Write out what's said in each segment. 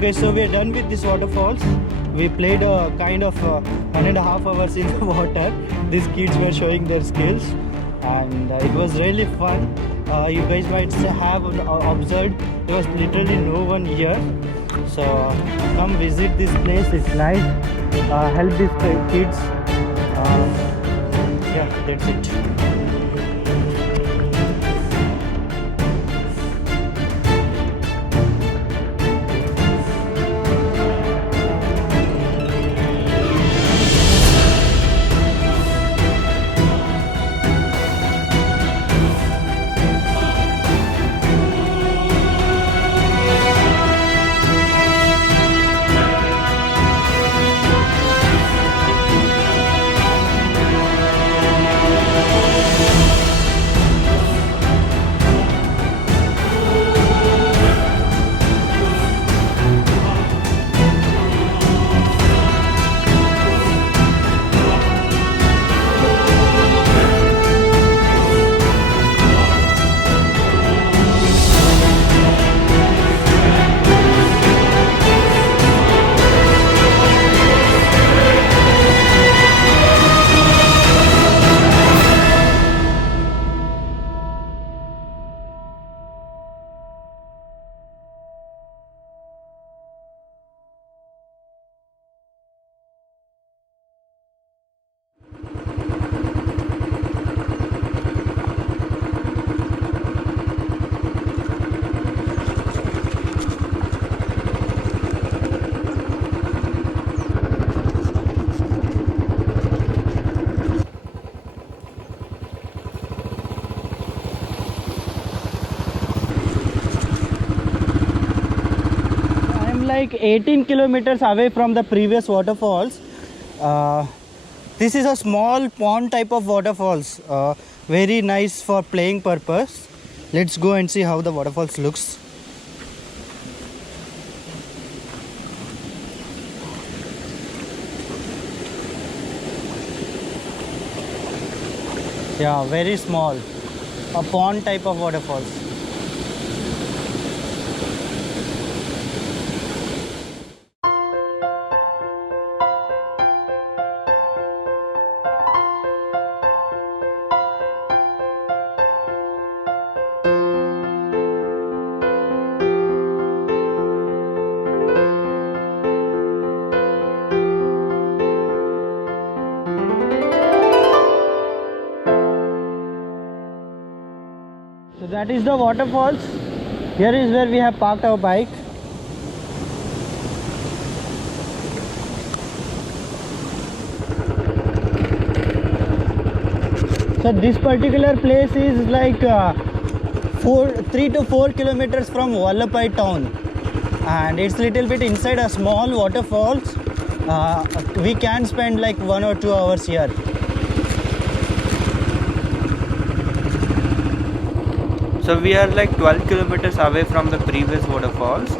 Okay, so we're done with these waterfalls. We played a kind of 1.5 hours in the water. These kids were showing their skills, and it was really fun. You guys might have observed there was literally no one here. So come visit this place. It's nice. Help these kids. Yeah, that's it. Like 18 kilometers away from the previous waterfalls. This is a small pond type of waterfalls, very nice for playing purpose. Let's go and see how the waterfalls looks. Yeah, very small, a pond type of waterfalls. So that is the waterfalls. Here is where we have parked our bike. So this particular place is like 3 to 4 kilometers from Wallapai town, and it's little bit inside a small waterfalls. We can spend like 1 or 2 hours here. So we are like 12 kilometers away from the previous waterfalls.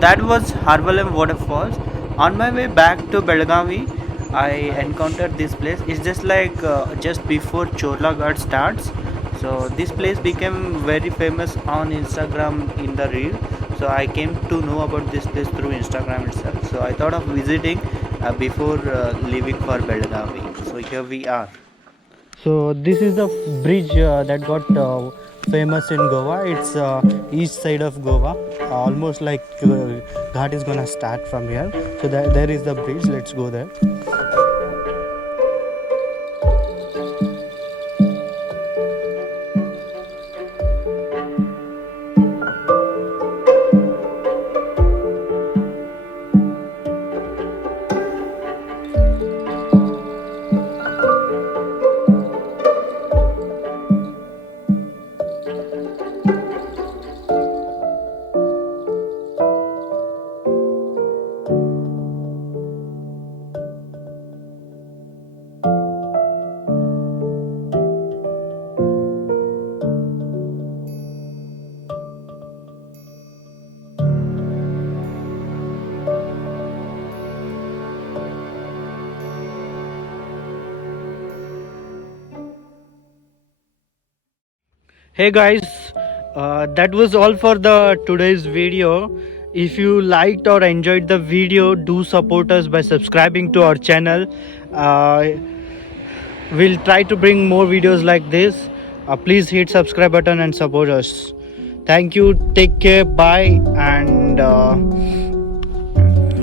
that was Harbalem waterfalls. On my way back to Belgavi, I encountered this place. It's just like just before Chorla Ghat starts. So this place became very famous on Instagram in the reel. So I came to know about this place through Instagram itself. So I thought of visiting before leaving for Belgavi. So here we are. So this is the bridge that got famous in Goa. It's east side of Goa, almost like Ghat is gonna start from here. So there is the bridge. Let's go there. Hey guys, that was all for the today's video. If you liked or enjoyed the video, do support us by subscribing to our channel. We'll try to bring more videos like this. Please hit subscribe button and support us. Thank you, take care, bye, and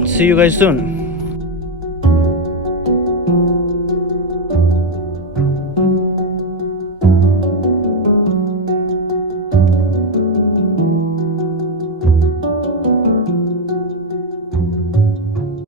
see you guys soon.